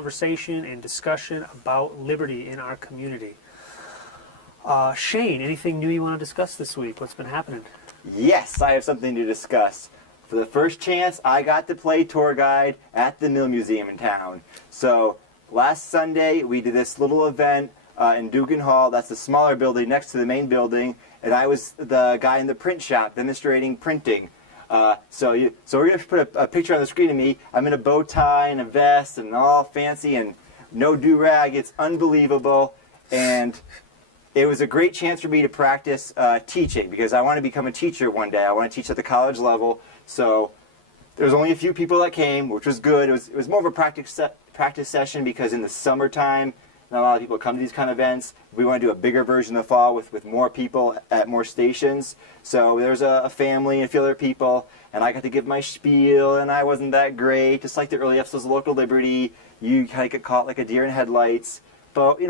conversation and discussion about liberty in our community. Shane, anything new you want to discuss this week? What's been happening? Yes, I have something to discuss. For the first chance, I got to play tour guide at the Mill Museum in town. So last Sunday, we did this little event in Dugan Hall. That's the smaller building next to the main building. And I was the guy in the print shop demonstrating printing. So we're going to put a picture on the screen of me. I'm in a bow tie and a vest and all fancy and no do-rag. It's unbelievable. And it was a great chance for me to practice teaching because I want to become a teacher one day. I want to teach at the college level. So there was only a few people that came, which was good. It was more of a practice session because in the summertime, not a lot of people come to these kind of events. We want to do a bigger version in the fall with more people at more stations. So there's a family and a few other people, and I got to give my spiel, and I wasn't that great. Just like the early episodes of Local Liberty, you kind of get caught like a deer in headlights. But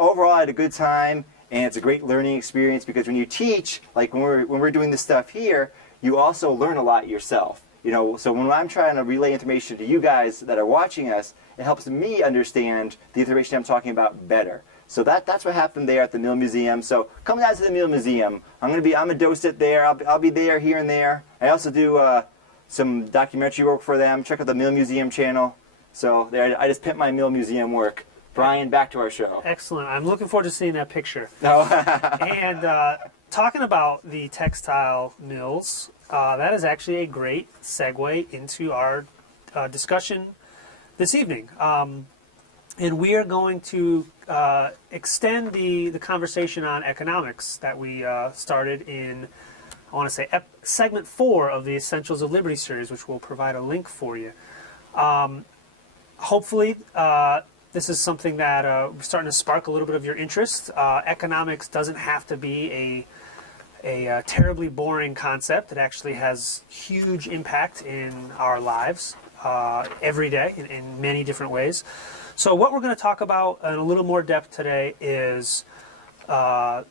overall, I had a good time. And it's a great learning experience because when you teach, like when we're doing this stuff here, you also learn a lot yourself. So when I'm trying to relay information to you guys that are watching us, it helps me understand the information I'm talking about better. So that's what happened there at the Mill Museum. So come down to the Mill Museum. I'm a docent there. I'll be there here and there. I also do some documentary work for them. Check out the Mill Museum channel. So there, I just pimp my Mill Museum work. Brian, back to our show. Excellent. I'm looking forward to seeing that picture. Oh. And talking about the textile mills, that is actually a great segue into our discussion this evening. And we are going to extend the conversation on economics that we started in, I want to say, segment 4 of the Essentials of Liberty series, which we'll provide a link for you. Hopefully, this is something that we're starting to spark a little bit of your interest. Economics doesn't have to be a terribly boring concept. It actually has huge impact in our lives every day in many different ways. So what we're going to talk about in a little more depth today is the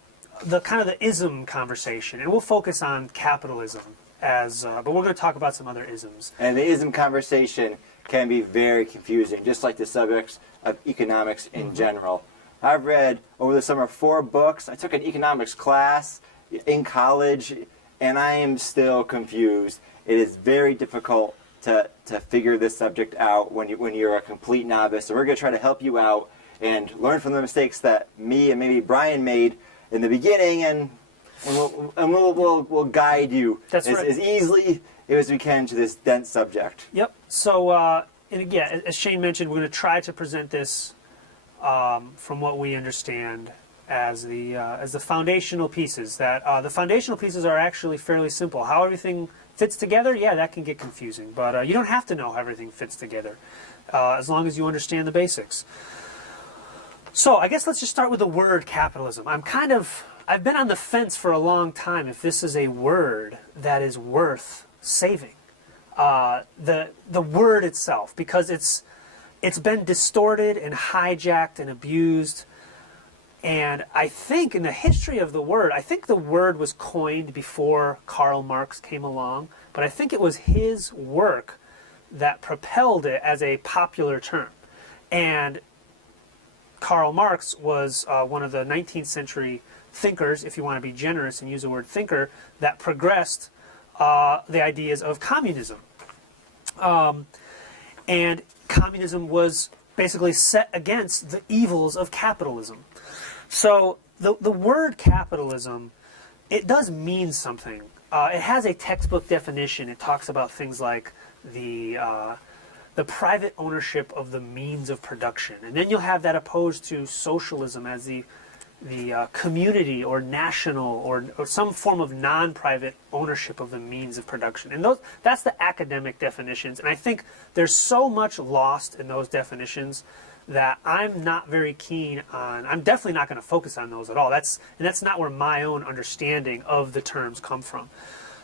kind of the ism conversation, and we'll focus on capitalism but we're going to talk about some other isms. And the ism conversation can be very confusing, just like the subjects of economics in general. I've read over the summer 4 books. I took an economics class in college, and I am still confused. It is very difficult to figure this subject out when you're a complete novice. So we're going to try to help you out and learn from the mistakes that me and maybe Brian made in the beginning, and we'll guide you as easily as we can to this dense subject. Yep. So, and again, as Shane mentioned, we're going to try to present this from what we understand as the foundational pieces. That the foundational pieces are actually fairly simple. How everything fits together, yeah, that can get confusing. But you don't have to know how everything fits together, as long as you understand the basics. So I guess let's just start with the word capitalism. I've been on the fence for a long time if this is a word that is worth saving. The word itself, because it's been distorted and hijacked and abused. And I think in the history of the word, I think the word was coined before Karl Marx came along, but I think it was his work that propelled it as a popular term. And Karl Marx was one of the 19th century thinkers, if you want to be generous and use the word thinker, that progressed the ideas of communism. And communism was basically set against the evils of capitalism. So the word capitalism, it does mean something. It has a textbook definition. It talks about things like the private ownership of the means of production. And then you'll have that opposed to socialism as the community or national or some form of non-private ownership of the means of production. And that's the academic definitions. And I think there's so much lost in those definitions that I'm not very keen on. I'm definitely not going to focus on those at all. That's not where my own understanding of the terms come from.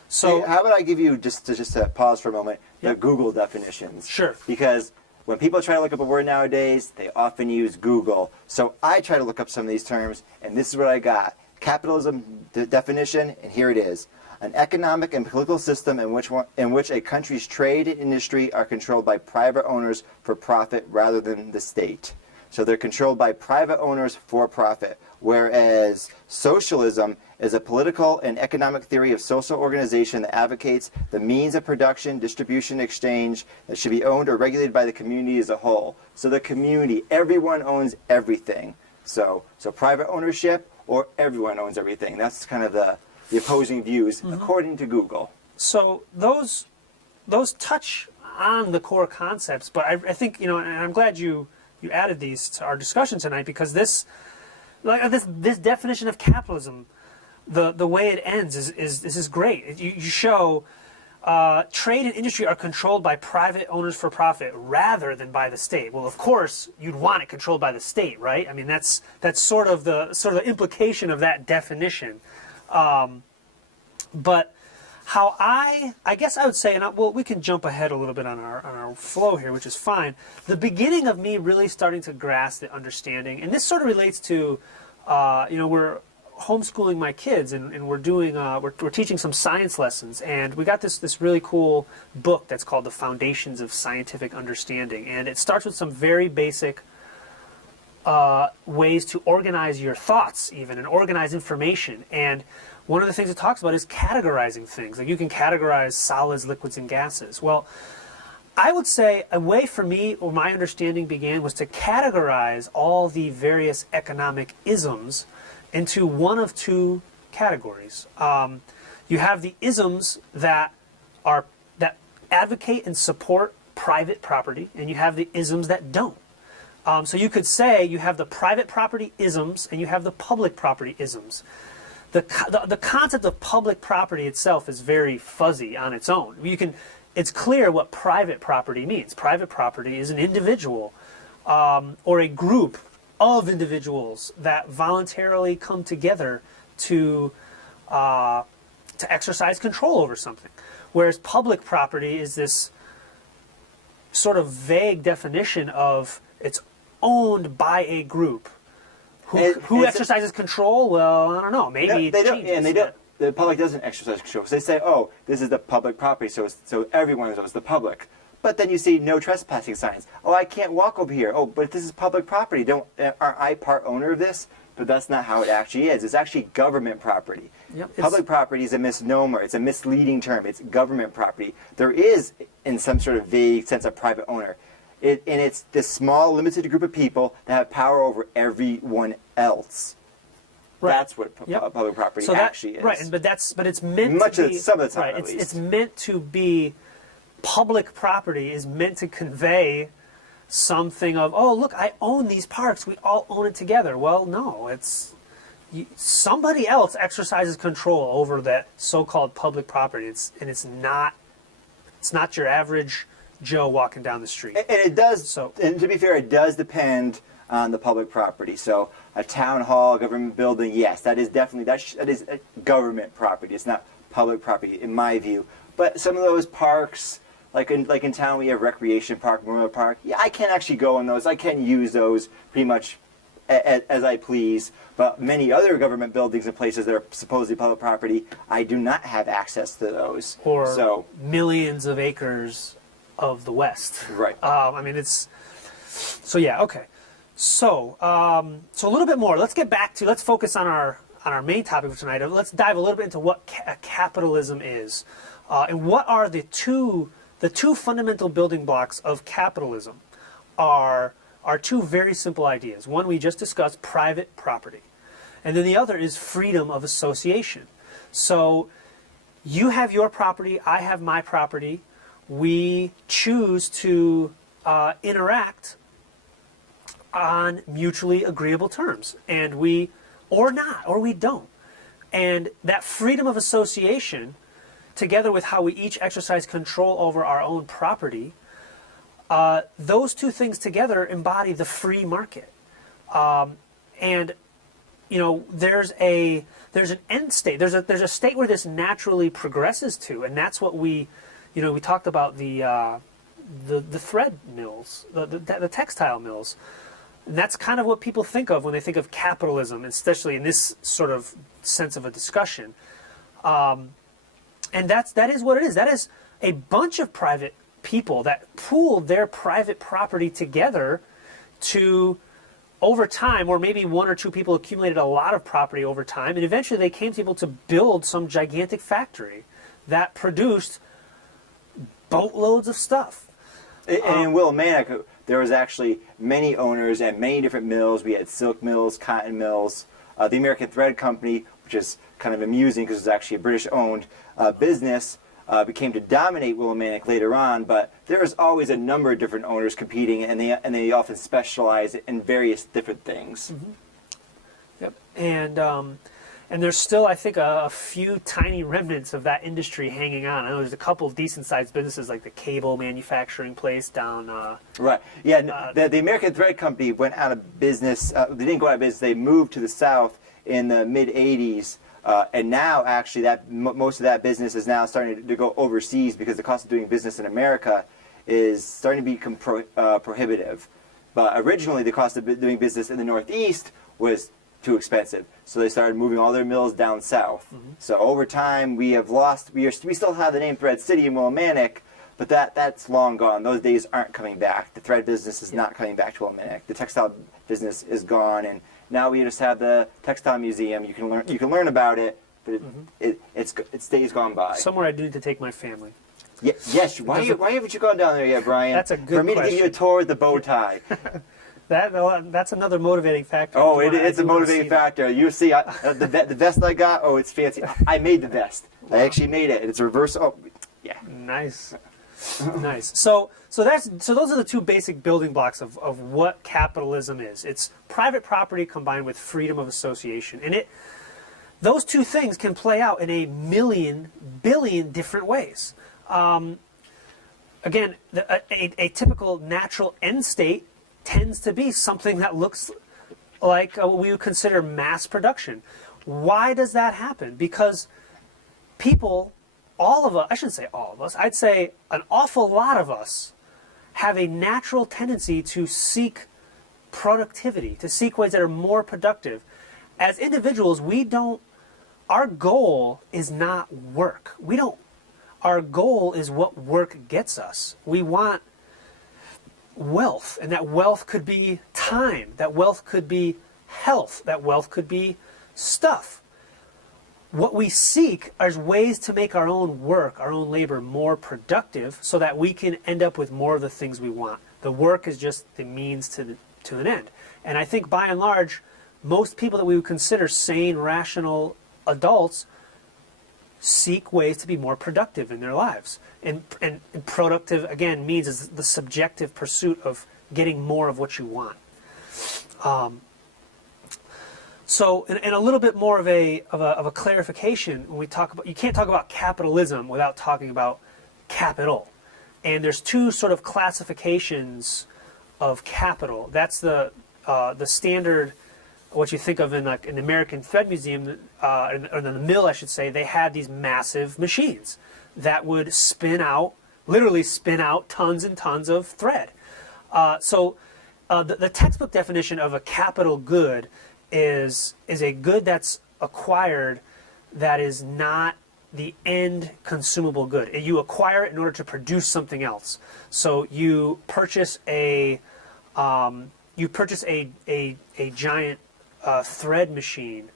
So hey, how about I give you, just to pause for a moment, the Google definitions. Sure. Because when people try to look up a word nowadays, they often use Google. So I try to look up some of these terms, and this is what I got. Capitalism definition, and here it is. An economic and political system in which a country's trade and industry are controlled by private owners for profit rather than the state. So they're controlled by private owners for profit, whereas socialism is a political and economic theory of social organization that advocates the means of production, distribution, exchange that should be owned or regulated by the community as a whole. So the community, everyone owns everything. So private ownership or everyone owns everything. That's kind of the opposing views, according to Google. So those touch on the core concepts, but I think, and I'm glad you added these to our discussion tonight, because this definition of capitalism, the way it ends is great. You show trade and industry are controlled by private owners for profit rather than by the state. Well, of course, you'd want it controlled by the state, right? I mean, that's sort of the implication of that definition. But how I guess I would say, and we can jump ahead a little bit on our flow here, which is fine. The beginning of me really starting to grasp the understanding, and this sort of relates to, we're homeschooling my kids, and we're doing we're teaching some science lessons, and we got this really cool book that's called The Foundations of Scientific Understanding, and it starts with some very basic ways to organize your thoughts, even, and organize information. And one of the things it talks about is categorizing things. Like, you can categorize solids, liquids, and gases. Well, I would say a way for me, or my understanding began, was to categorize all the various economic isms into one of two categories. You have the isms that advocate and support private property, and you have the isms that don't. So you could say you have the private property isms and you have the public property isms. The concept of public property itself is very fuzzy on its own. It's clear what private property means. Private property is an individual or a group of individuals that voluntarily come together to exercise control over something. Whereas public property is this sort of vague definition of it's owned by a group. Who exercises control? Well, I don't know. Maybe they don't, and they don't. The public doesn't exercise control. So they say, "Oh, this is the public property, so everyone knows the public." But then you see no trespassing signs. Oh, I can't walk over here. Oh, but this is public property. Aren't I part owner of this? But that's not how it actually is. It's actually government property. Yep, public property is a misnomer. It's a misleading term. It's government property. There is, in some sort of vague sense, a private owner. And it's this small, limited group of people that have power over everyone else. Right. That's what public property actually is. Right, but it's meant to be... Some of the time, at least. It's meant to be... Public property is meant to convey something of, oh, look, I own these parks. We all own it together. Well, no, somebody else exercises control over that so-called public property. It's not your average Joe walking down the street. And it does. So, and to be fair, it does depend on the public property. So a town hall, government building, yes, that is definitely that is government property. It's not public property, in my view. But some of those parks, like in town, we have Recreation Park, Memorial Park. Yeah, I can actually go in those. I can use those pretty much as I please. But many other government buildings and places that are supposedly public property, I do not have access to those. Or millions of acres of the West. Right. I mean, it's... So, yeah, okay. So a little bit more. Let's focus on our main topic for tonight. Let's dive a little bit into what capitalism is. And what are the two fundamental building blocks of capitalism are two very simple ideas. One we just discussed, private property. And then the other is freedom of association. So you have your property, I have my property. We choose to interact on mutually agreeable terms. And we don't. And that freedom of association, together with how we each exercise control over our own property, those two things together embody the free market. And there's an end state. There's a state where this naturally progresses to, and that's what we talked about the thread mills, the textile mills. And that's kind of what people think of when they think of capitalism, especially in this sort of sense of a discussion. And that is what it is. That is a bunch of private people that pooled their private property together to, over time, or maybe one or two people accumulated a lot of property over time, and eventually they came to be able to build some gigantic factory that produced boatloads of stuff. And in Willimantic, there was actually many owners and many different mills. We had silk mills, cotton mills. The American Thread Company, which is kind of amusing because it was actually a British-owned business, became to dominate Willimantic later on. But there was always a number of different owners competing, and they often specialize in various different things. Mm-hmm. Yep. And there's still, I think, a few tiny remnants of that industry hanging on. I know there's a couple of decent-sized businesses like the cable manufacturing place down. Right. Yeah. The American Thread Company went out of business. They didn't go out of business. They moved to the South in the mid '80s, and now actually most of that business is now starting to go overseas because the cost of doing business in America is starting to become prohibitive. But originally, the cost of doing business in the Northeast was too expensive, so they started moving all their mills down south. Mm-hmm. So over time, we have lost. We still have the name Thread City in Willimantic, but that's long gone. Those days aren't coming back. The thread business is not coming back to Willimantic. The textile business is gone, and now we just have the textile museum. You can learn about it, but it's days gone by. Somewhere I do need to take my family. Yes. Why haven't you gone down there yet, Brian? That's a good question. For me to give you a tour with the bow tie. That's another motivating factor. Oh, it's a motivating factor. You see, the vest I got, it's fancy. I made the vest. Wow. I actually made it. It's reverse. Oh, yeah. Nice. Nice. So those are the two basic building blocks of what capitalism is. It's private property combined with freedom of association. And those two things can play out in a billion different ways. Again, a typical natural end state tends to be something that looks like what we would consider mass production. Why does that happen? Because people, all of us, I shouldn't say all of us, I'd say an awful lot of us have a natural tendency to seek productivity, to seek ways that are more productive. As individuals, our goal is not work. Our goal is what work gets us. We want wealth, and that wealth could be time, that wealth could be health, that wealth could be stuff. What we seek are ways to make our own work, our own labor more productive so that we can end up with more of the things we want. The work is just the means to an end. And I think by and large, most people that we would consider sane, rational adults seek ways to be more productive in their lives. And productive, again, means is the subjective pursuit of getting more of what you want. So, and a little bit more of a clarification when we talk about, you can't talk about capitalism without talking about capital. And there's two sort of classifications of capital. That's the standard, what you think of in the American Thread Museum, or the mill, I should say. They had these massive machines that would literally spin out tons and tons of thread. So the textbook definition of a capital good is a good that's acquired that is not the end consumable good. You acquire it in order to produce something else. So you purchase a giant thread machine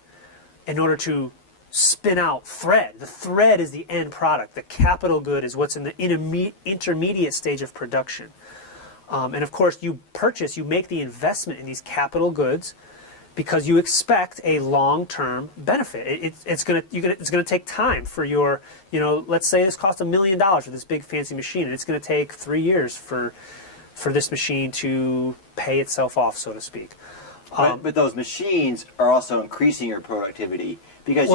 in order to spin out thread. The thread is the end product. The capital good is what's in the intermediate stage of production. And of course, you make the investment in these capital goods because you expect a long-term benefit. It's gonna take time for your, let's say this costs $1 million for this big fancy machine, and it's gonna take 3 years for this machine to pay itself off, so to speak. But those machines are also increasing your productivity because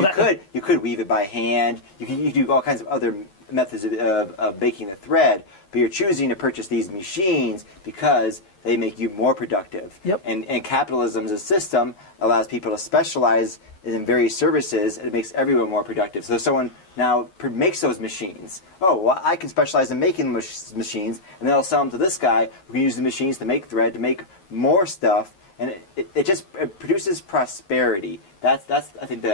you could weave it by hand. You can do all kinds of other methods of baking the thread, but you're choosing to purchase these machines because they make you more productive. Yep. And capitalism as a system allows people to specialize in various services, and it makes everyone more productive. So someone now makes those machines. Oh, well, I can specialize in making machines, and then I'll sell them to this guy who can use the machines to make thread, to make more stuff. and it produces prosperity. That's I think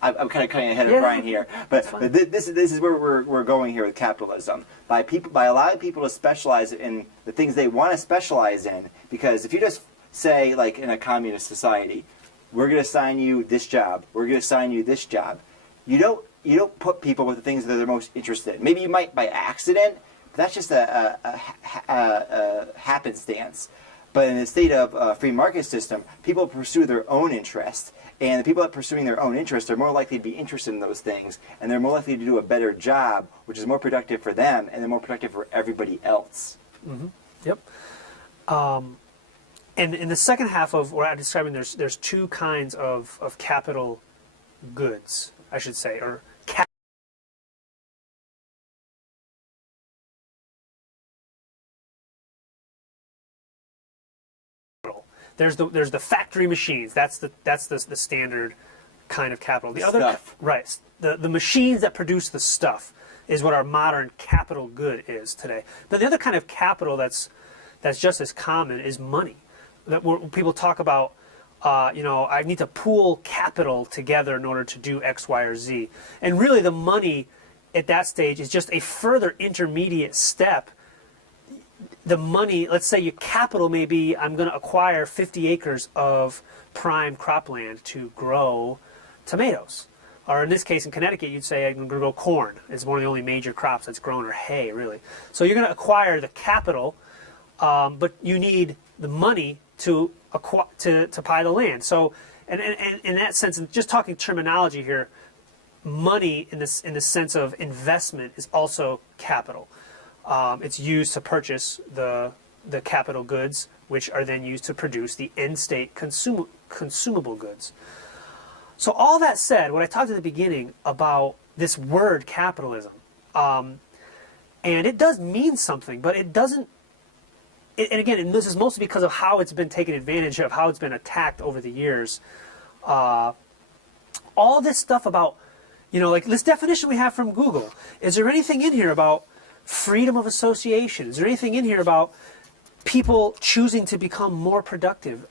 I'm kind of cutting ahead of Brian here, but this is where we're going here with capitalism. By allowing people to specialize in the things they want to specialize in, because if you just say, like in a communist society, we're going to assign you this job, we're going to assign you this job, you don't put people with the things that they're most interested in. Maybe you might by accident, but that's just a happenstance. But in a state of a free market system, people pursue their own interests. And the people that are pursuing their own interests are more likely to be interested in those things. And they're more likely to do a better job, which is more productive for them, and they're more productive for everybody else. Mm-hmm. Yep. And in the second half of what I'm describing, there's two kinds of capital goods, I should say, or There's the factory machines. That's the standard kind of capital. The other stuff. Right. The machines that produce the stuff is what our modern capital good is today. But the other kind of capital that's just as common is money. That people talk about, I need to pool capital together in order to do X, Y, or Z. And really the money at that stage is just a further intermediate step. The money, let's say your capital may be, I'm going to acquire 50 acres of prime cropland to grow tomatoes. Or in this case, in Connecticut, you'd say I'm going to grow corn. It's one of the only major crops that's grown, or hay, really. So you're going to acquire the capital, but you need the money to buy the land. So, and in that sense, and just talking terminology here, money in the sense of investment is also capital. It's used to purchase the capital goods, which are then used to produce the end state consumable goods. So all that said, what I talked at the beginning about this word capitalism, and it does mean something, but it doesn't. And again, and this is mostly because of how it's been taken advantage of, how it's been attacked over the years. All this stuff about, like this definition we have from Google. Is there anything in here about freedom of association? Is there anything in here about people choosing to become more productive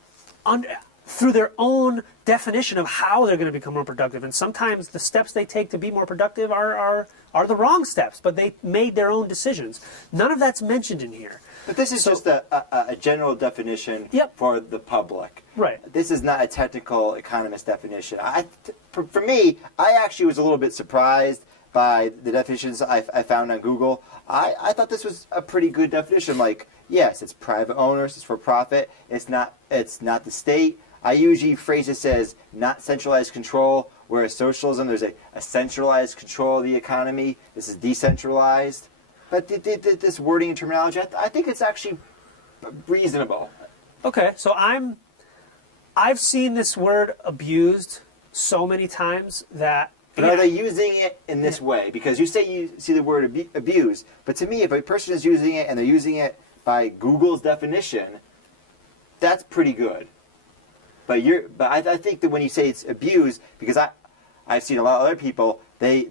through their own definition of how they're going to become more productive? And sometimes the steps they take to be more productive are the wrong steps, but they made their own decisions. None of that's mentioned in here. But this is just a general definition for the public. Right. This is not a technical economist definition. For me, I actually was a little bit surprised by the definitions I found on Google. I thought this was a pretty good definition. Like, yes, it's private owners, it's for profit, it's not the state. I usually phrase this as not centralized control, whereas socialism, there's a centralized control of the economy. This is decentralized. But this wording and terminology, I think it's actually reasonable. Okay, so I've seen this word abused so many times that. But are they using it in this way? Because you say you see the word abuse, but to me, if a person is using it and they're using it by Google's definition, that's pretty good. But I think that when you say it's abuse, because I've seen a lot of other people, they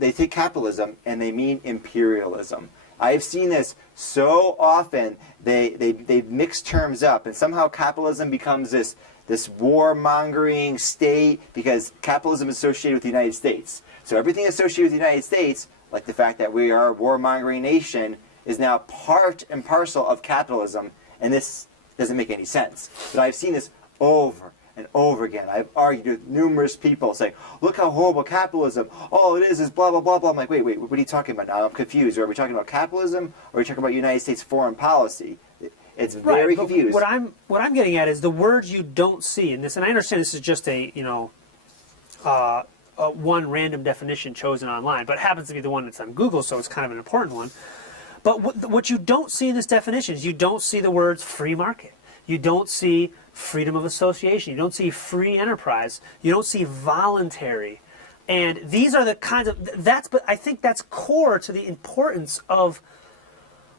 take capitalism and they mean imperialism. I've seen this so often. They mix terms up, and somehow capitalism becomes this warmongering state, because capitalism is associated with the United States. So everything associated with the United States, like the fact that we are a warmongering nation, is now part and parcel of capitalism, and this doesn't make any sense. But I've seen this over and over again. I've argued with numerous people saying, look how horrible capitalism, all it is blah, blah, blah, blah. I'm like, wait, what are you talking about now? I'm confused. Are we talking about capitalism, or are we talking about United States foreign policy? It's very confused. What I'm getting at is the words you don't see in this, and I understand this is just a one random definition chosen online, but it happens to be the one that's on Google, so it's kind of an important one. But what you don't see in this definition is you don't see the words free market. You don't see freedom of association. You don't see free enterprise. You don't see voluntary. And these are the kinds of, but I think that's core to the importance of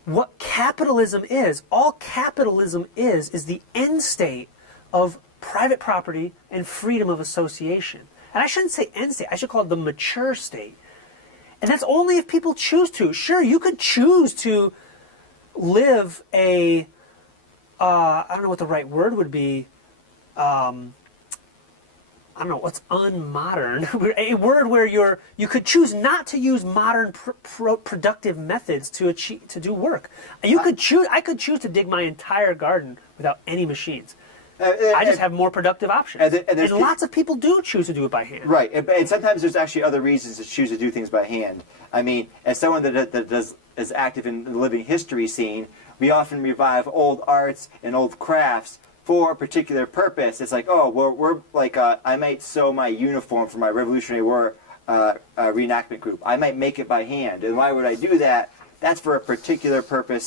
what capitalism is. All capitalism is the end state of private property and freedom of association. And I shouldn't say end state, I should call it the mature state. And that's only if people choose to. Sure, you could choose to live a I don't know what the right word would be. I don't know what's unmodern. A word where you could choose not to use modern productive methods to do work. I could choose to dig my entire garden without any machines. I just have more productive options. And lots of people do choose to do it by hand. Right, and sometimes there's actually other reasons to choose to do things by hand. I mean, as someone that is active in the living history scene, we often revive old arts and old crafts for a particular purpose. It's like, oh, we're like, I might sew my uniform for my Revolutionary War reenactment group. I might make it by hand. And why would I do that? That's for a particular purpose,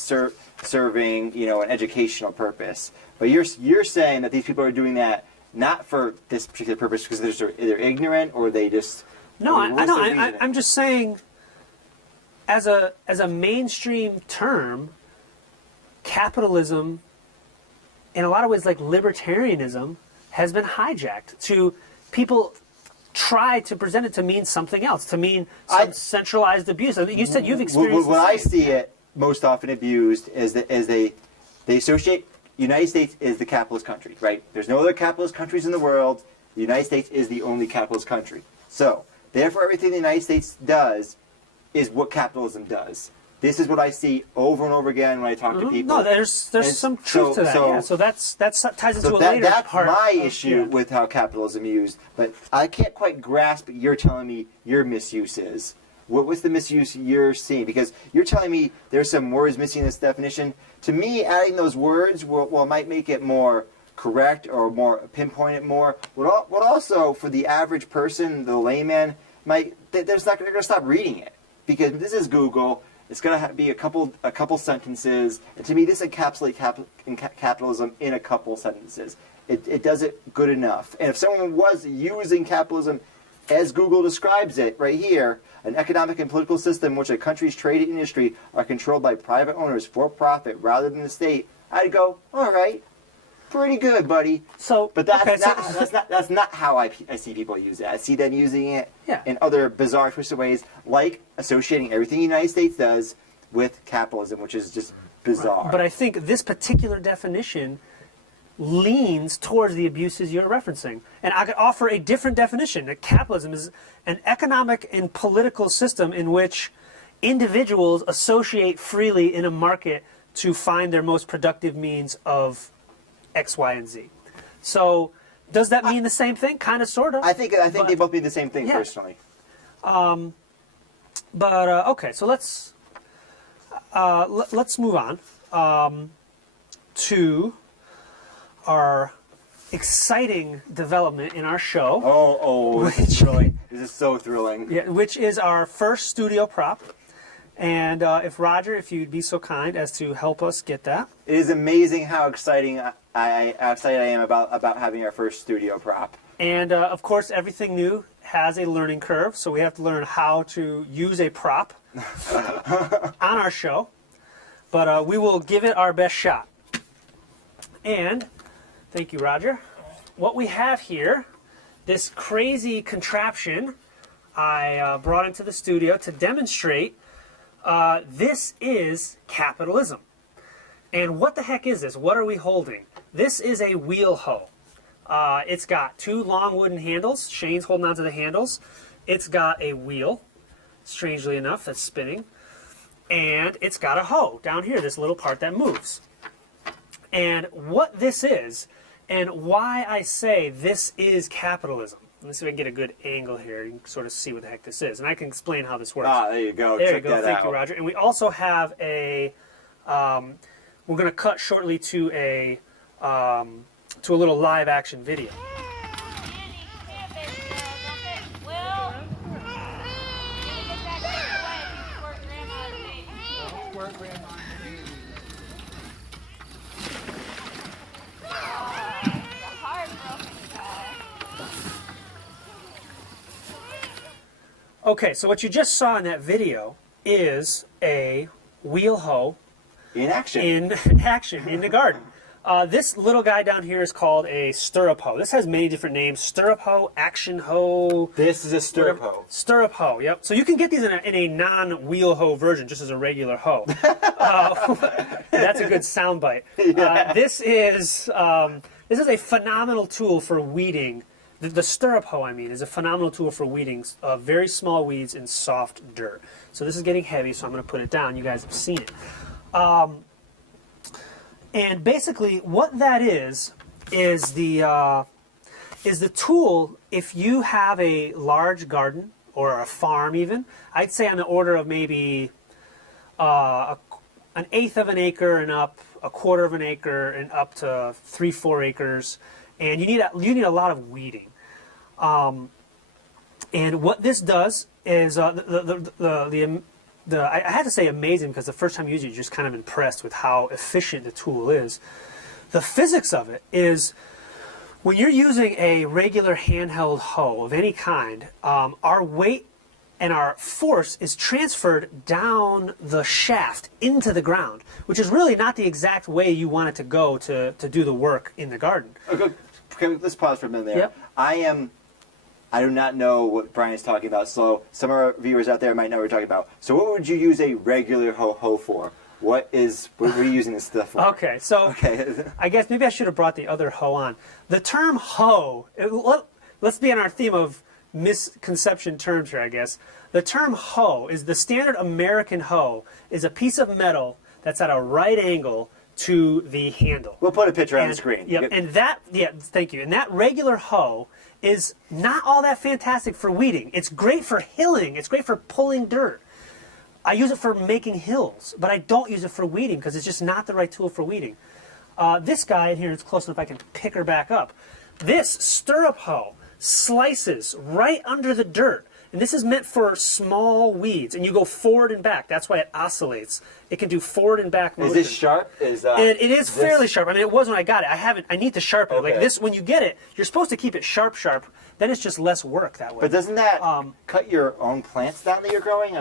serving, an educational purpose. But you're saying that these people are doing that not for this particular purpose because they're either ignorant or they just... No, I'm just saying, as a mainstream term, capitalism, in a lot of ways like libertarianism, has been hijacked to people try to present it to mean something else, to mean some centralized abuse. I mean, you said you've experienced What I see it most often abused is that they associate United States is the capitalist country, right? There's no other capitalist countries in the world. The United States is the only capitalist country. So, therefore, everything the United States does is what capitalism does. This is what I see over and over again when I talk to people. No, there's some truth to that. So that ties into a later part. That's my issue with how capitalism is used. But I can't quite grasp what you're telling me your misuse is. What's the misuse you're seeing? Because you're telling me there's some words missing in this definition. To me, adding those words might make it more correct or more pinpoint it more. What also, for the average person, the layman, they're going to stop reading it. Because this is Google. It's going to be a couple sentences. And to me, this encapsulates capitalism in a couple sentences. It does it good enough. And if someone was using capitalism as Google describes it right here, an economic and political system in which a country's trade and industry are controlled by private owners for profit rather than the state, I'd go, all right, pretty good, buddy. But that's not how I see people use it. I see them using it in other bizarre, twisted ways, like associating everything the United States does with capitalism, which is just bizarre. Right. But I think this particular definition leans towards the abuses you're referencing. And I could offer a different definition, that capitalism is an economic and political system in which individuals associate freely in a market to find their most productive means of X, Y, and Z. So does that mean the same thing? Kind of, sort of. I think they both mean the same thing, personally. Okay, so let's move on to our exciting development in our show. Really? This is so thrilling. Yeah, which is our first studio prop. And if you'd be so kind as to help us get that. It is amazing how excited I am about having our first studio prop. And of course, everything new has a learning curve, so we have to learn how to use a prop on our show. But we will give it our best shot. And thank you, Roger. What we have here, this crazy contraption I brought into the studio to demonstrate. This is capitalism. And what the heck is this? What are we holding? This is a wheel hoe. It's got two long wooden handles. Shane's holding onto the handles. It's got a wheel, strangely enough, that's spinning. And it's got a hoe down here, this little part that moves. And what this is, and why I say this is capitalism. Let's see if I can get a good angle here. You can sort of see what the heck this is. And I can explain how this works. There you go. There you go. Thank you, Roger. And we also have a, we're going to cut shortly to a little live action video. Okay, so what you just saw in that video is a wheel hoe in action in the garden. This little guy down here is called a stirrup hoe. This has many different names. Stirrup hoe, action hoe. This is a stirrup hoe. Stirrup hoe, yep. So you can get these in a non-wheel hoe version, just as a regular hoe. That's a good soundbite. Yeah. This is a phenomenal tool for weeding. The stirrup hoe, I mean, is a phenomenal tool for weeding very small weeds in soft dirt. So this is getting heavy, so I'm going to put it down. You guys have seen it. And basically, what that is the tool. If you have a large garden or a farm, even, I'd say on the order of maybe an eighth of an acre and up, a quarter of an acre and up to 3-4 acres, and you need a lot of weeding. And what this does is I had to say amazing, because the first time you use it, you're just kind of impressed with how efficient the tool is. The physics of it is, when you're using a regular handheld hoe of any kind, our weight and our force is transferred down the shaft into the ground, which is really not the exact way you want it to go to do the work in the garden. Okay, let's pause for a minute there. Yep. I do not know what Brian's talking about, so some of our viewers out there might know what we're talking about. So what would you use a regular hoe for? What are you using this stuff for? Okay, so I guess maybe I should have brought the other hoe on. The term hoe, let's be on our theme of misconception terms here, I guess. The term hoe is the standard American hoe is a piece of metal that's at a right angle to the handle. We'll put a picture on the screen. Yep, and thank you. And that regular hoe is not all that fantastic for weeding. It's great for hilling. It's great for pulling dirt. I use it for making hills, but I don't use it for weeding because it's just not the right tool for weeding. This guy in here, it's close enough I can pick her back up. This stirrup hoe slices right under the dirt. And this is meant for small weeds, and you go forward and back. That's why it oscillates. It can do forward and back motion. Is this sharp? And it is fairly sharp. I mean, it was when I got it. I need to sharpen it. Okay. Like this, when you get it, you're supposed to keep it sharp. Then it's just less work that way. But doesn't that cut your own plants down that you're growing?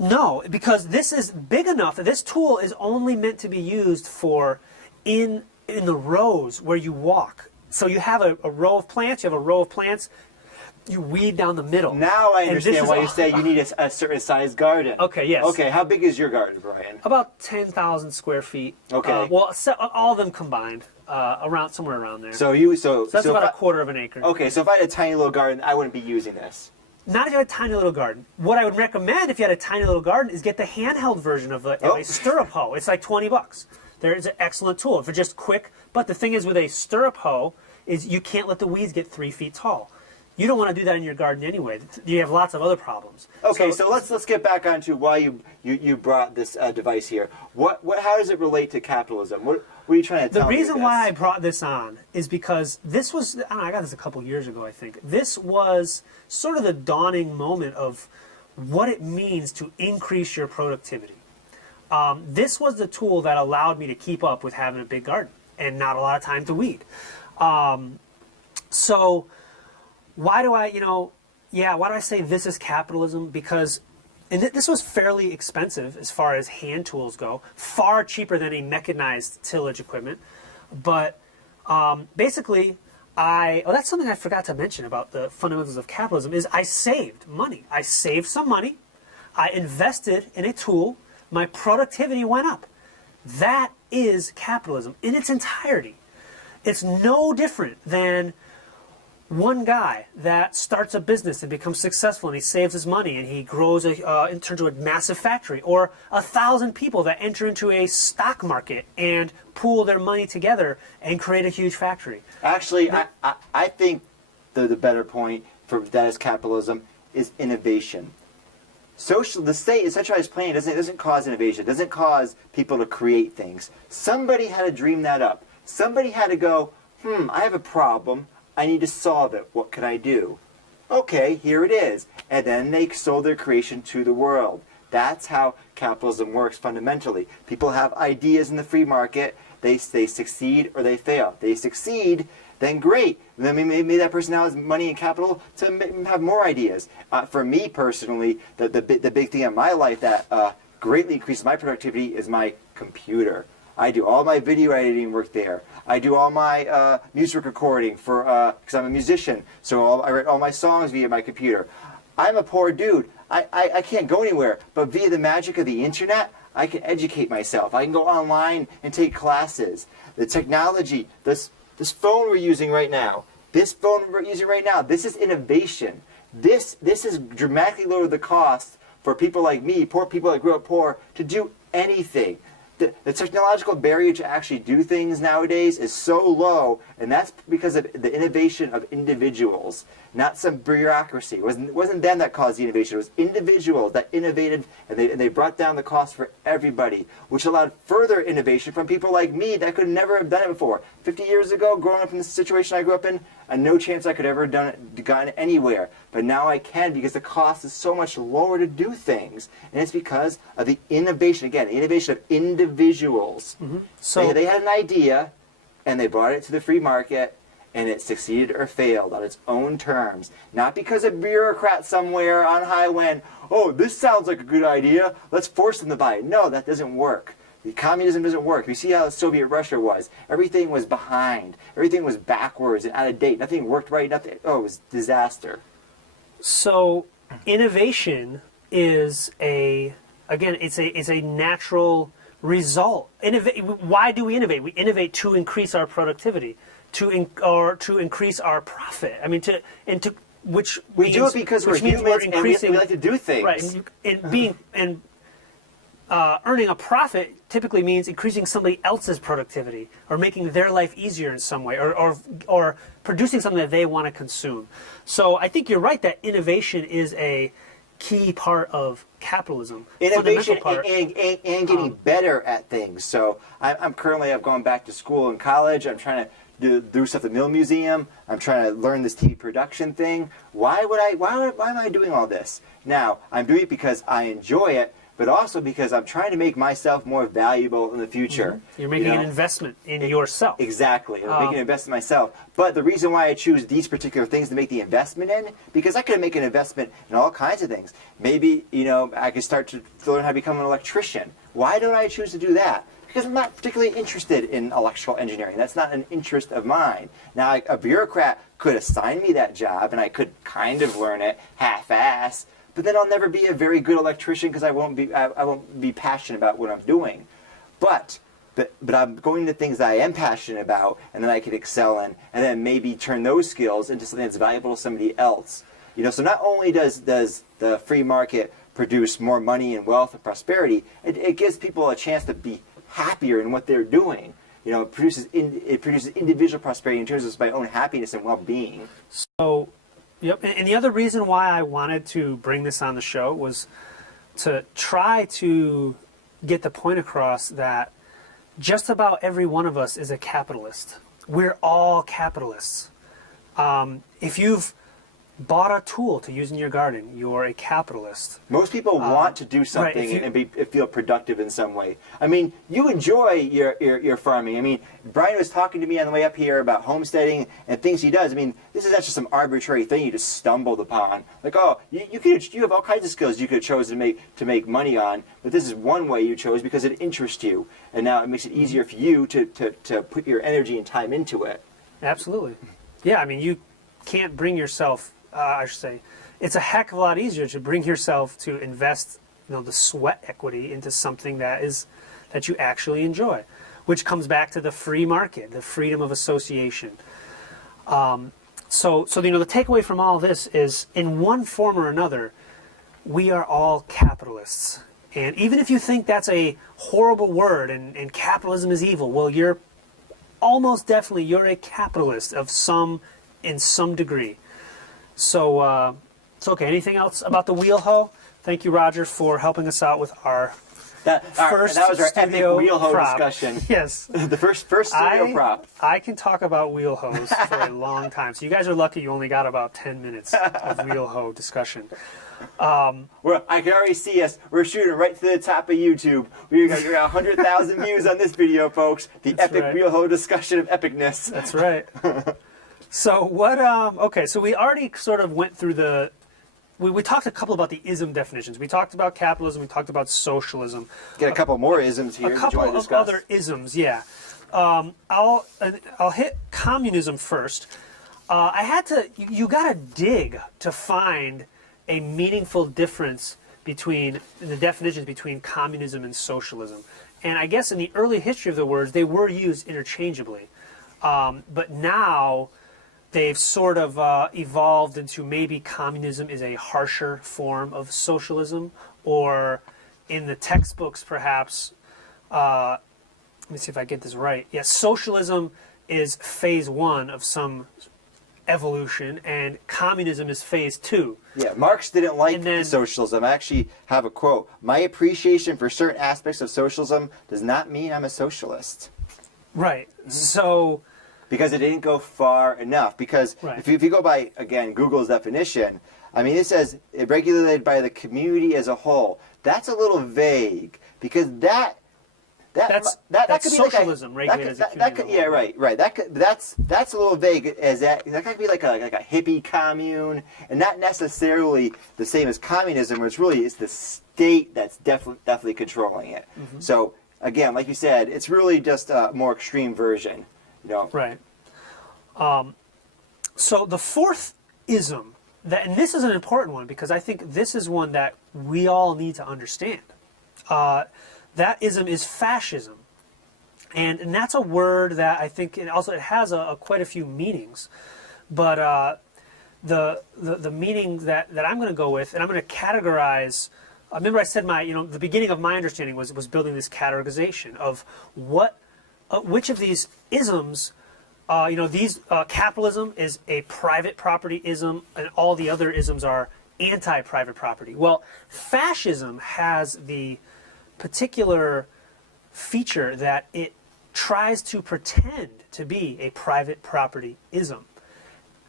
No, because this is big enough that this tool is only meant to be used for in the rows where you walk. So you have a row of plants. You weed down the middle. Now I understand why you say you need a certain size garden. Okay, yes. Okay, how big is your garden, Brian? About 10,000 square feet. Okay. All of them combined, somewhere around there. So that's about a quarter of an acre. Okay, so if I had a tiny little garden, I wouldn't be using this. Not if you had a tiny little garden. What I would recommend if you had a tiny little garden is get the handheld version of a stirrup hoe. It's like $20. There is an excellent tool for just quick. But the thing is, with a stirrup hoe, is you can't let the weeds get 3 feet tall. You don't want to do that in your garden anyway. You have lots of other problems. Okay, so let's get back onto why you brought this device here. How does it relate to capitalism? What are you trying to tell me? The reason why I brought this on is because this was, I got this a couple years ago, I think. This was sort of the dawning moment of what it means to increase your productivity. This was the tool that allowed me to keep up with having a big garden and not a lot of time to weed. So why do I say this is capitalism? Because this was fairly expensive as far as hand tools go, far cheaper than a mechanized tillage equipment. But basically, that's something I forgot to mention about the fundamentals of capitalism is I saved money. I saved some money. I invested in a tool. My productivity went up. That is capitalism in its entirety. It's no different than one guy that starts a business and becomes successful and he saves his money and he grows and turns into a massive factory, or 1,000 people that enter into a stock market and pool their money together and create a huge factory. Actually, I think the better point for that is capitalism is innovation. The state is centralized planning doesn't cause innovation. It doesn't cause people to create things. Somebody had to dream that up. Somebody had to go, I have a problem. I need to solve it. What can I do? Okay, here it is. And then they sold their creation to the world. That's how capitalism works fundamentally. People have ideas in the free market. They succeed or they fail. They succeed, then great. Then maybe that person now has money and capital to have more ideas. For me personally, the big thing in my life that greatly increases my productivity is my computer. I do all my video editing work there. I do all my music recording for because I'm a musician, so I write all my songs via my computer. I'm a poor dude. I can't go anywhere, but via the magic of the internet, I can educate myself. I can go online and take classes. The technology, this phone we're using right now, this is innovation. This has dramatically lowered the cost for people like me, poor people that grew up poor, to do anything. The technological barrier to actually do things nowadays is so low, and that's because of the innovation of individuals, not some bureaucracy. It wasn't them that caused the innovation. It was individuals that innovated, and they brought down the cost for everybody, which allowed further innovation from people like me that could never have done it before. 50 years ago, growing up in the situation I grew up in, no chance I could ever have gotten anywhere. But now I can, because the cost is so much lower to do things. And it's because of the innovation, again, the innovation of individuals. Mm-hmm. So they had an idea, and they brought it to the free market, and it succeeded or failed on its own terms. Not because a bureaucrat somewhere on high went, oh, this sounds like a good idea, let's force them to buy it. No, that doesn't work. The communism doesn't work. You see how Soviet Russia was. Everything was behind. Everything was backwards and out of date. Nothing worked right. It was disaster. So innovation is it's a natural result. Why do we innovate? We innovate to increase our productivity, to increase our profit. I mean, which we do it because we're humans and we like to do things. Right, and earning a profit typically means increasing somebody else's productivity or making their life easier in some way, or producing something that they want to consume. So I think you're right that innovation is a key part of capitalism. Innovation and getting better at things. So I've gone back to school and college. I'm trying to do stuff at the Mill Museum. I'm trying to learn this TV production thing. Why am I doing all this? Now, I'm doing it because I enjoy it, but also because I'm trying to make myself more valuable in the future. Mm-hmm. You're making an investment in yourself. Exactly. I'm making an investment in myself. But the reason why I choose these particular things to make the investment in, because I could make an investment in all kinds of things. Maybe, I could start to learn how to become an electrician. Why don't I choose to do that? Because I'm not particularly interested in electrical engineering. That's not an interest of mine. Now, a bureaucrat could assign me that job, and I could kind of learn it half-ass, but then I'll never be a very good electrician because I won't be passionate about what I'm doing. But I'm going to things that I am passionate about, and then I can excel in, and then maybe turn those skills into something that's valuable to somebody else. So not only does the free market produce more money and wealth and prosperity, it gives people a chance to be happier in what they're doing. It produces individual prosperity in terms of my own happiness and well-being. So. Yep, and the other reason why I wanted to bring this on the show was to try to get the point across that just about every one of us is a capitalist. We're all capitalists. If you've bought a tool to use in your garden, you're a capitalist. Most people want to do something and feel productive in some way. I mean, you enjoy your farming. I mean, Brian was talking to me on the way up here about homesteading and things he does. I mean, this is not just some arbitrary thing you just stumbled upon. Like, oh, you have all kinds of skills you could have chosen to make money on, but this is one way you chose because it interests you, and now it makes it easier for you to put your energy and time into it. Absolutely. Yeah, I mean, you can't bring yourself. I should say, it's a heck of a lot easier to bring yourself to invest, the sweat equity into something that you actually enjoy, which comes back to the free market, the freedom of association. So the takeaway from all this is, in one form or another, we are all capitalists. And even if you think that's a horrible word and capitalism is evil, well, you're almost definitely you're a capitalist in some degree. So, it's okay. Anything else about the wheel hoe? Thank you, Roger, for helping us out with our first that was our epic studio wheel hoe prop. discussion. Yes. The first studio prop. I can talk about wheel hoes for a long time. So you guys are lucky you only got about 10 minutes of wheel hoe discussion. I can already see us. We're shooting right to the top of YouTube. We got 100,000 views on this video, folks. The epic wheel hoe discussion of epicness. That's right. So what? Okay, so we already sort of went through the we talked a couple about the ism definitions. We talked about capitalism. We talked about socialism. Get a couple more isms here. A that you couple want to of discuss? other isms, yeah. I'll hit communism first. I had to. You got to dig to find a meaningful difference between the definitions between communism and socialism. And I guess in the early history of the words, they were used interchangeably. But now they've sort of evolved into maybe communism is a harsher form of socialism, or in the textbooks perhaps, let me see if I get this right. Yes, socialism is phase 1 of some evolution, and communism is phase 2. Yeah, Marx didn't like And then- socialism. I actually have a quote. My appreciation for certain aspects of socialism does not mean I'm a socialist. Right. So, Because it didn't go far enough. Because Right. if you go by, again, Google's definition, I mean, it says regulated by the community as a whole. That's a little vague. Because that That's could be socialism, like regulated as a community as a yeah, whole. right. That's a little vague. As that could be like a hippie commune, and not necessarily the same as communism, where it's the state that's definitely controlling it. Mm-hmm. So again, like you said, it's really just a more extreme version. Right. So the fourth ism, and this is an important one because I think this is one that we all need to understand. That ism is fascism. And that's a word that I think it has quite a few meanings. But the meaning that I'm going to go with, and I'm going to categorize. Remember, I said the beginning of my understanding was building this categorization of which of these isms. Capitalism is a private property ism, and all the other isms are anti-private property. Well, fascism has the particular feature that it tries to pretend to be a private property ism,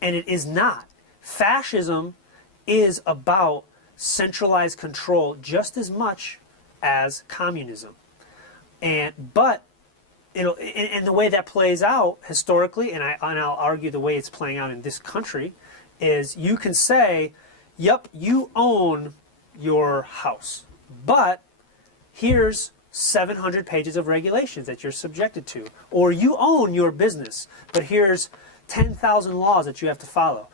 and it is not. Fascism is about centralized control just as much as communism, but and the way that plays out historically, and I'll argue the way it's playing out in this country, is you can say, yep, you own your house, but here's 700 pages of regulations that you're subjected to. Or you own your business, but here's 10,000 laws that you have to follow.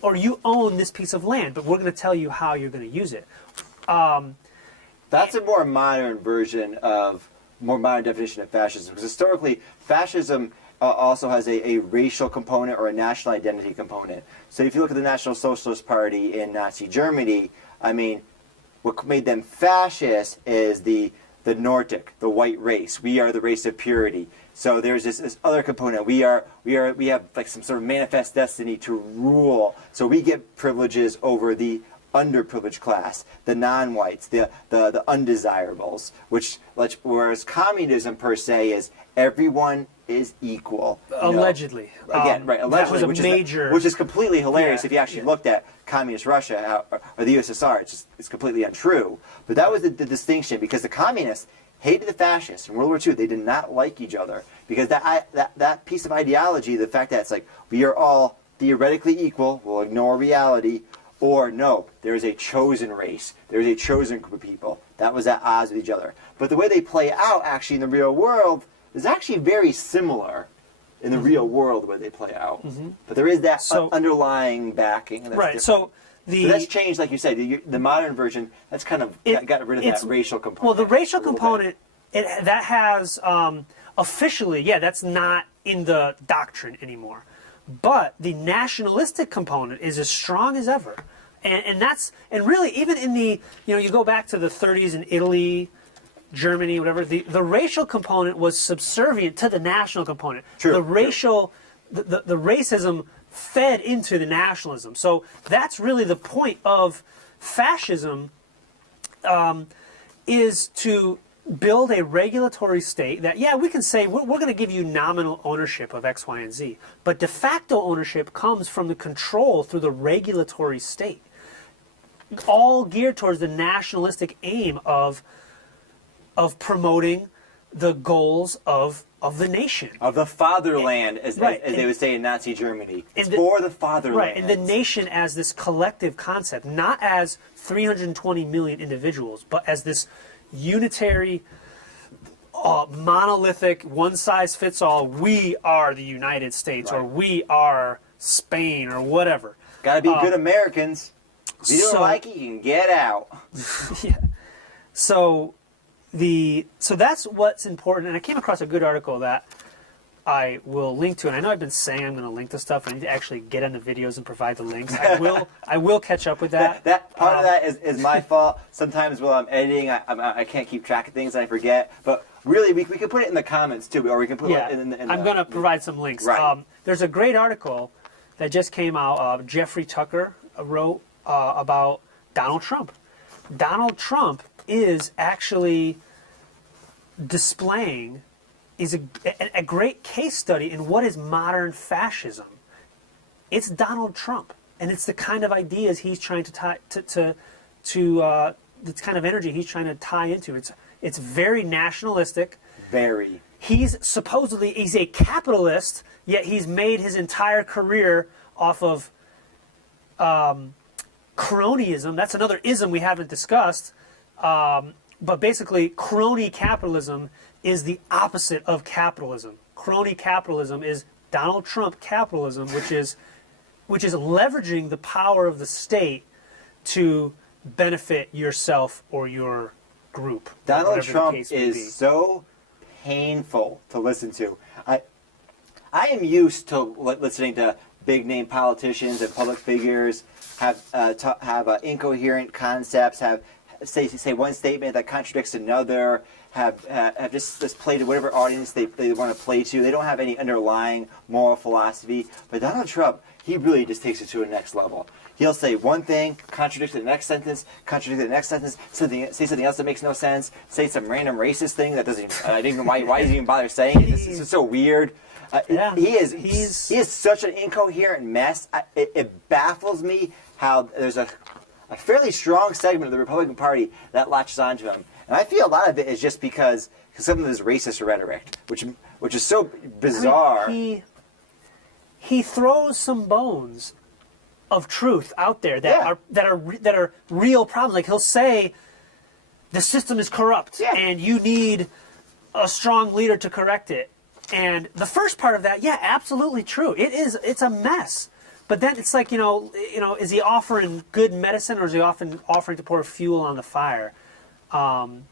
Or you own this piece of land, but we're going to tell you how you're going to use it. That's a more modern definition of fascism. Because historically, fascism also has a racial component or a national identity component. So if you look at the National Socialist Party in Nazi Germany, I mean, what made them fascist is the Nordic, the white race. We are the race of purity. So there's this other component. We have like some sort of manifest destiny to rule. So we get privileges over the underprivileged class, the non-whites, the undesirables, whereas communism per se is everyone is equal. Allegedly. Again, right, allegedly, that was a major... which is completely hilarious Yeah, if you actually looked at communist Russia or the USSR. It's completely untrue. But that was the distinction, because the communists hated the fascists in World War II. They did not like each other because that piece of ideology, the fact that it's like we are all theoretically equal, we'll ignore reality. Or no, there is a chosen race. There is a chosen group of people. That was at odds with each other. But the way they play out actually in the real world is actually very similar in the real world, the way they play out. But there is that underlying backing. That's right. different. But that's changed, like you said, the modern version. That's kind of got rid of that racial component. Well, the racial component that has officially, that's not in the doctrine anymore. But the nationalistic component is as strong as ever. And really, even in the, you go back to the 30s in Italy, Germany, whatever, the racial component was subservient to the national component. True. The racism fed into the nationalism. So that's really the point of fascism, is to build a regulatory state that, we can say we're going to give you nominal ownership of X, Y, and Z, but de facto ownership comes from the control through the regulatory state, all geared towards the nationalistic aim of promoting the goals of of the nation. Of the fatherland, as Right. they would say in Nazi Germany. It's And for the fatherland. Right, and the nation as this collective concept, not as 320 million individuals, but as this unitary, monolithic, one-size-fits-all, we are the United States, or we are Spain, or whatever. Gotta be good Americans. If you don't like it, you can get out. Yeah. So that's what's important, and I came across a good article that I will link to, and I know I've been saying I'm going to link to stuff. I need to actually get on the videos and provide the links. I will catch up with that. That part of that is my fault. Sometimes while I'm editing, I can't keep track of things and I forget. But really, we can put it in the comments too, or we can put it in I'm going to provide some links. Right. There's a great article that just came out. Jeffrey Tucker wrote about Donald Trump. Donald Trump is actually displaying is a great case study in what is modern fascism. It's Donald Trump, and it's the kind of ideas he's trying to tie to the kind of energy he's trying to tie into. It's very nationalistic. Very. He's a capitalist, yet he's made his entire career off of cronyism. That's another ism we haven't discussed. But basically, crony capitalism is the opposite of capitalism. Crony capitalism is Donald Trump capitalism, which is leveraging the power of the state to benefit yourself or your group. Donald Trump is so painful to listen to. I am used to listening to big name politicians and public figures have incoherent concepts, have say one statement that contradicts another, have just played to whatever audience they want to play to. They don't have any underlying moral philosophy. But Donald Trump, he really just takes it to a next level. He'll say one thing, contradict the next sentence, say something else that makes no sense, say some random racist thing that doesn't. I don't even why does he even bother saying it? This is so weird. He is such an incoherent mess. It baffles me how there's a fairly strong segment of the Republican Party that latches onto him, and I feel a lot of it is just because some of his racist rhetoric, which is so bizarre. I mean, he throws some bones of truth out there that are real problems. Like he'll say, the system is corrupt, and you need a strong leader to correct it. And the first part of that, absolutely true. It's a mess. But then it's like, is he offering good medicine, or is he often offering to pour fuel on the fire? And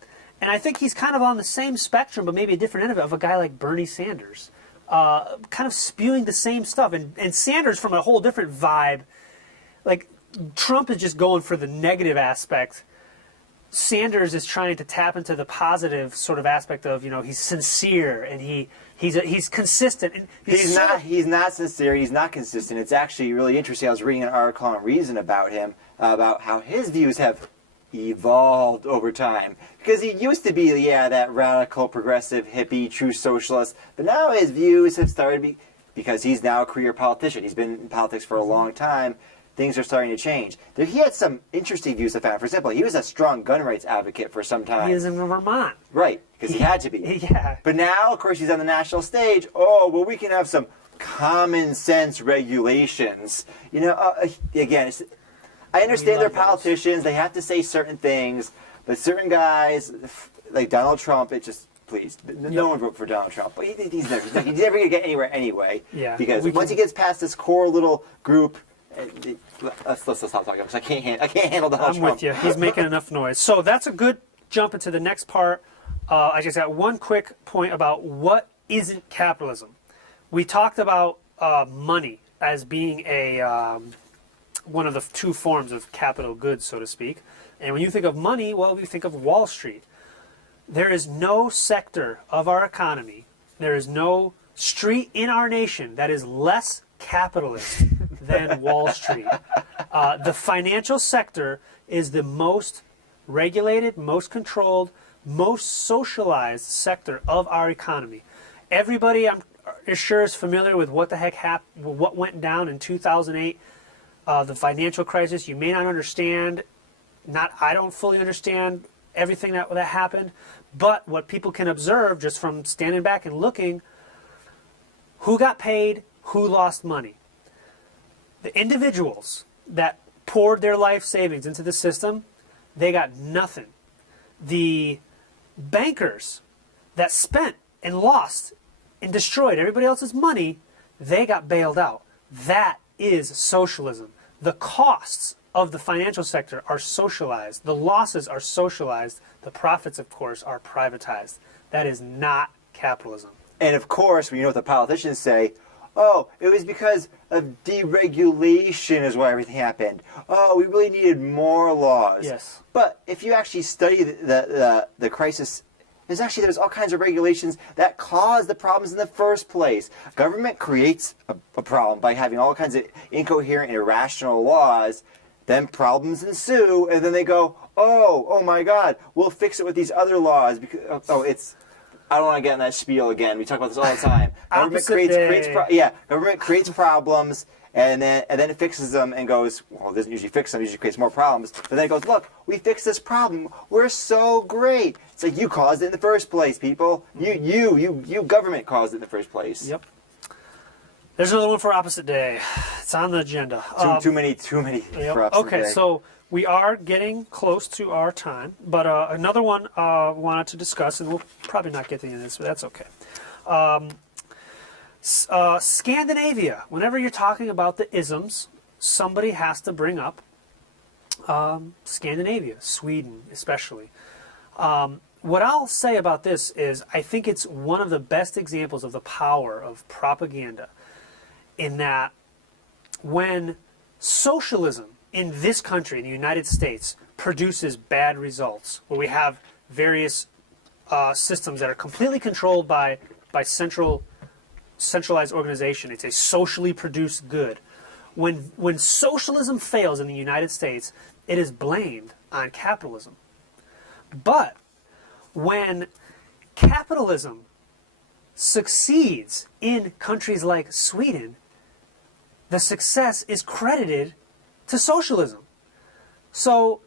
I think he's kind of on the same spectrum, but maybe a different end of a guy like Bernie Sanders, kind of spewing the same stuff. And Sanders from a whole different vibe. Like, Trump is just going for the negative aspect. Sanders is trying to tap into the positive sort of aspect of, he's sincere and he's consistent. And he's not sincere. He's not consistent. It's actually really interesting. I was reading an article on Reason about him, about how his views have evolved over time. Because he used to be, that radical, progressive, hippie, true socialist. But now his views have started to be, because he's now a career politician. He's been in politics for a long time. Things are starting to change. He had some interesting views I found. For example, he was a strong gun rights advocate for some time. He was in Vermont. Right, because he had to be. Yeah. But now, of course, he's on the national stage. We can have some common sense regulations. Again, I understand they're politicians. They have to say certain things. But certain guys, like Donald Trump, please, no one vote for Donald Trump. But he's never going to get anywhere anyway. Yeah. Because once he gets past this core little group, let's stop talking because I can't handle Donald Trump. I'm with you. He's making enough noise. So that's a good jump into the next part. I just got one quick point about what isn't capitalism. We talked about money as being one of the two forms of capital goods, so to speak. And when you think of money, well, we think of Wall Street. There is no sector of our economy, there is no street in our nation that is less capitalist than Wall Street. The financial sector is the most regulated, most controlled, most socialized sector of our economy. Everybody, I'm sure, is familiar with what the heck happened, what went down in 2008, the financial crisis. You may not understand. I don't fully understand everything that happened. But what people can observe just from standing back and looking, who got paid, who lost money. The individuals that poured their life savings into the system, they got nothing. The bankers that spent and lost and destroyed everybody else's money, they got bailed out. That is socialism. The costs of the financial sector are socialized. The losses are socialized. The profits, of course, are privatized. That is not capitalism. And of course, when you know what the politicians say, oh, it was because of deregulation is why everything happened. Oh, we really needed more laws. Yes. But if you actually study the crisis, there's all kinds of regulations that cause the problems in the first place. Government creates a problem by having all kinds of incoherent and irrational laws. Then problems ensue, and then they go, oh my God, we'll fix it with these other laws. Because I don't want to get in that spiel again. We talk about this all the time. Government creates problems, and then it fixes them and goes, well, it doesn't usually fix them. It usually creates more problems. But then it goes, look, we fixed this problem. We're so great. It's like you caused it in the first place, people. You government caused it in the first place. Yep. There's another one for opposite day. It's on the agenda. Too many for opposite Okay, day. so we are getting close to our time, but another one wanted to discuss, and we'll probably not get to the end of this, but that's okay. Scandinavia. Whenever you're talking about the isms, somebody has to bring up Scandinavia, Sweden especially. What I'll say about this is I think it's one of the best examples of the power of propaganda, in that when socialism in this country, in the United States, produces bad results, where we have various systems that are completely controlled by centralized organization. It's a socially produced good. When socialism fails in the United States, it is blamed on capitalism. But when capitalism succeeds in countries like Sweden, the success is credited to socialism. So,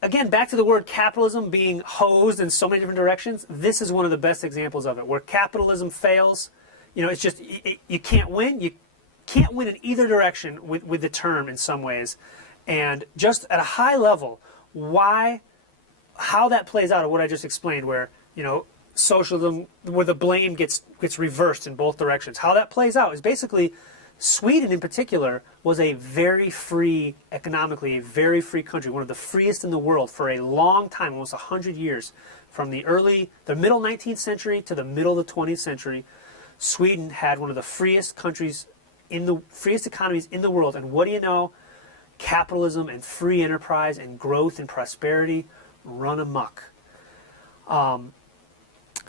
again, back to the word capitalism being hosed in so many different directions, this is one of the best examples of it. Where capitalism fails, it's just, you can't win. You can't win in either direction with the term in some ways. And just at a high level, how that plays out, or what I just explained, where, socialism, where the blame gets reversed in both directions. How that plays out is basically, Sweden in particular was a very free, economically, a very free country, one of the freest in the world for a long time, almost 100 years. From the middle 19th century to the middle of the 20th century, Sweden had one of the freest countries, freest economies in the world. And what do you know? Capitalism and free enterprise and growth and prosperity run amok. And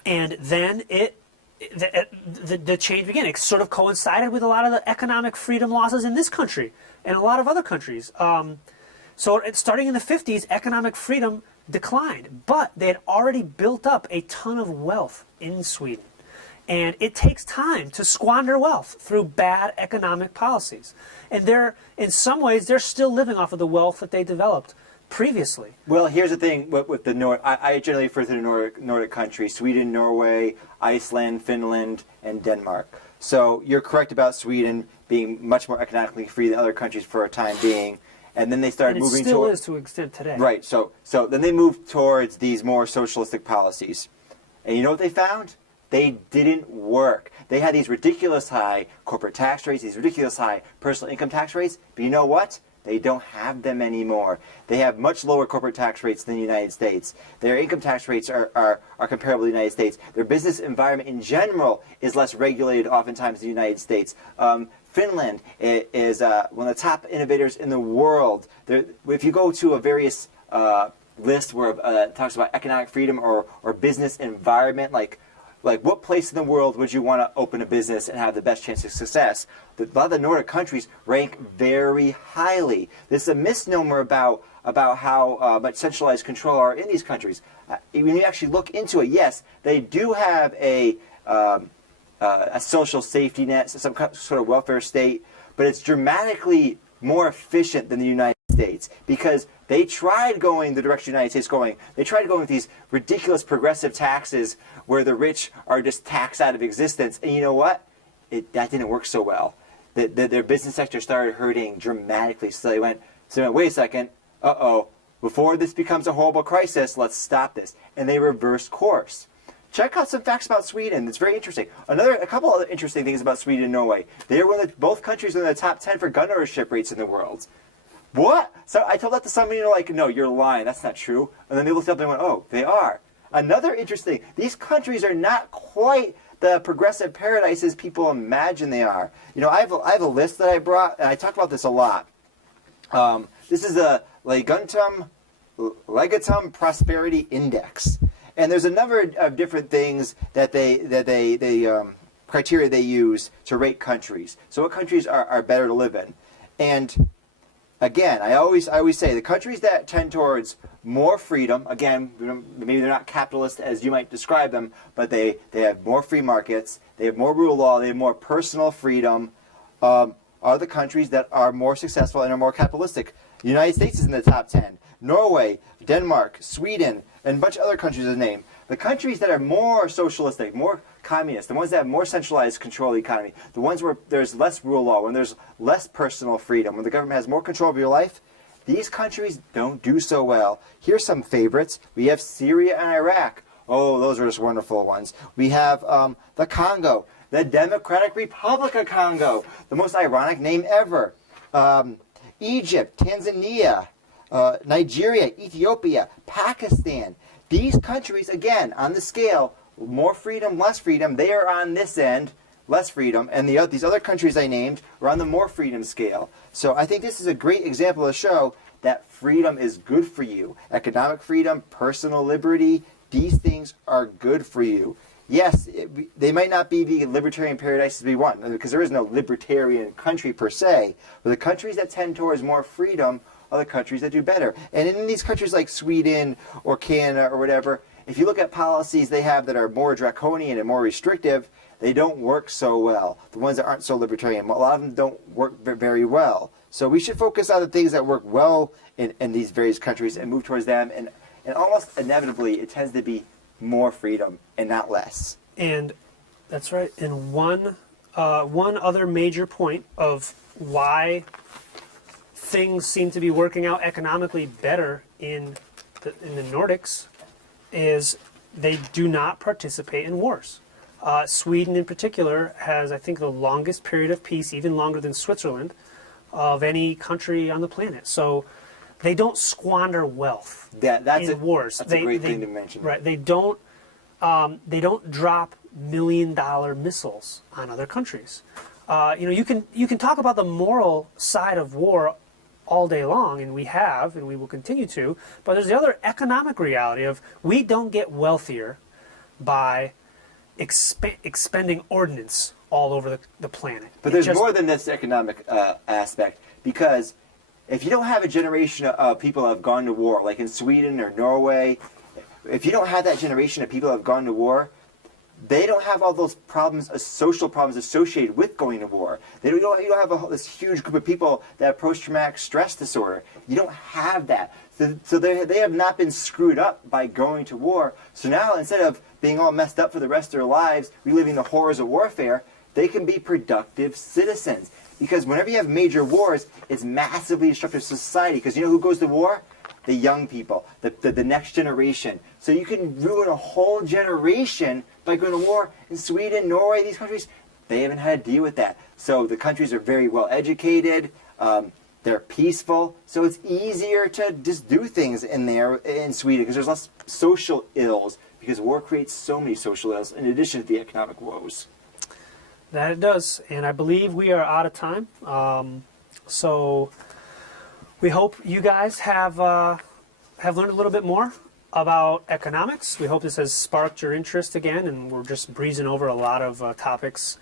then the change began. It sort of coincided with a lot of the economic freedom losses in this country and a lot of other countries. So starting in the 50s, economic freedom declined, but they had already built up a ton of wealth in Sweden. And it takes time to squander wealth through bad economic policies. And in some ways, they're still living off of the wealth that they developed previously. Well, here's the thing with the North. I generally refer to the Nordic countries: Sweden, Norway, Iceland, Finland, and Denmark. So you're correct about Sweden being much more economically free than other countries for a time being, and then they started moving. It still is to an extent today. Right. So then they moved towards these more socialistic policies, and you know what they found? They didn't work. They had these ridiculous high corporate tax rates, these ridiculous high personal income tax rates, but you know what? They don't have them anymore. They have much lower corporate tax rates than the United States. Their income tax rates are comparable to the United States. Their business environment in general is less regulated oftentimes than the United States. Finland is one of the top innovators in the world. If you go to a various list where it talks about economic freedom or business environment, like what place in the world would you want to open a business and have the best chance of success? A lot of the Nordic countries rank very highly. This is a misnomer about how much centralized control are in these countries. When you actually look into it, yes, they do have a social safety net, some sort of welfare state, but it's dramatically more efficient than the United States. States, because they tried going the direction the United States is going. They tried going with these ridiculous progressive taxes where the rich are just taxed out of existence. And you know what? That didn't work so well. Their business sector started hurting dramatically. So they went, wait a second, before this becomes a horrible crisis, let's stop this. And they reversed course. Check out some facts about Sweden. It's very interesting. A couple other interesting things about Sweden and Norway. They are both countries are in the top 10 for gun ownership rates in the world. What? So I told that to somebody, and they're like, no, you're lying. That's not true. And then they looked up and went, oh, they are. Another interesting, these countries are not quite the progressive paradises people imagine they are. You know, I have a list that I brought, and I talk about this a lot. This is the Legatum Prosperity Index. And there's a number of different things that criteria they use to rate countries. So what countries are better to live in. And again, I always say the countries that tend towards more freedom, again, maybe they're not capitalist as you might describe them, but they have more free markets, they have more rule of law, they have more personal freedom, are the countries that are more successful and are more capitalistic. The United States is in the top 10. Norway, Denmark, Sweden, and a bunch of other countries to name. The countries that are more socialistic, more communist, the ones that have more centralized control of the economy, the ones where there's less rule of law, when there's less personal freedom, when the government has more control of your life, these countries don't do so well. Here's some favorites. We have Syria and Iraq. Oh, those are just wonderful ones. We have the Congo, the Democratic Republic of Congo, the most ironic name ever. Egypt, Tanzania, Nigeria, Ethiopia, Pakistan. These countries, again, on the scale, more freedom, less freedom, they are on this end, less freedom, and these other countries I named are on the more freedom scale. So I think this is a great example to show that freedom is good for you. Economic freedom, personal liberty, these things are good for you. Yes, they might not be the libertarian paradises we want, because there is no libertarian country per se, but the countries that tend towards more freedom are the countries that do better. And in these countries like Sweden or Canada or whatever, if you look at policies they have that are more draconian and more restrictive, they don't work so well. The ones that aren't so libertarian, a lot of them don't work very well. So we should focus on the things that work well in these various countries and move towards them. And almost inevitably, it tends to be more freedom and not less. And that's right. And one other major point of why things seem to be working out economically better in the Nordics is they do not participate in wars. Sweden in particular has, I think, the longest period of peace, even longer than Switzerland, of any country on the planet. So they don't squander wealth in wars. That's a great thing to mention. Right. They don't drop $1 million missiles on other countries. You can talk about the moral side of war all day long, and we have, and we will continue to, but there's the other economic reality of we don't get wealthier by expending ordnance all over the planet. But there's more than this economic aspect, because if you don't have a generation of people who have gone to war, like in Sweden or Norway, if you don't have that generation of people who have gone to war, they don't have all those problems, social problems associated with going to war. You don't have this huge group of people that have post-traumatic stress disorder. You don't have that. So they have not been screwed up by going to war. So now, instead of being all messed up for the rest of their lives, reliving the horrors of warfare, they can be productive citizens. Because whenever you have major wars, it's massively destructive to society. Because you know who goes to war? The young people, the next generation. So you can ruin a whole generation by going to war. In Sweden, Norway, these countries, they haven't had to deal with that. So the countries are very well educated. They're peaceful. So it's easier to just do things in Sweden because there's less social ills, because war creates so many social ills in addition to the economic woes. That it does. And I believe we are out of time. So we hope you guys have learned a little bit more about economics. We hope this has sparked your interest again, and we're just breezing over a lot of topics.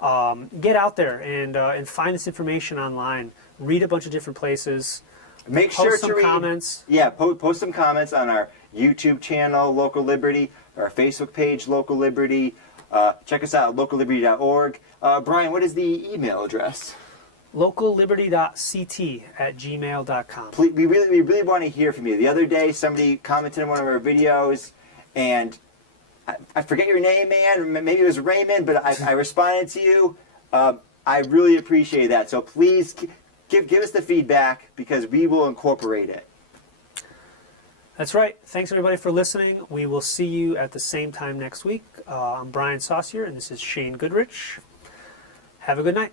Get out there and find this information online. Read a bunch of different places. Make sure post some to read, comments. Yeah, post some comments on our YouTube channel, Local Liberty, our Facebook page, Local Liberty. Check us out at localliberty.org. Brian, what is the email address? localliberty.ct@gmail.com. We really want to hear from you. The other day, somebody commented on one of our videos, and I forget your name, man. Maybe it was Raymond, but I responded to you. I really appreciate that. So please give us the feedback, because we will incorporate it. That's right. Thanks, everybody, for listening. We will see you at the same time next week. I'm Brian Saucier, and this is Shane Goodrich. Have a good night.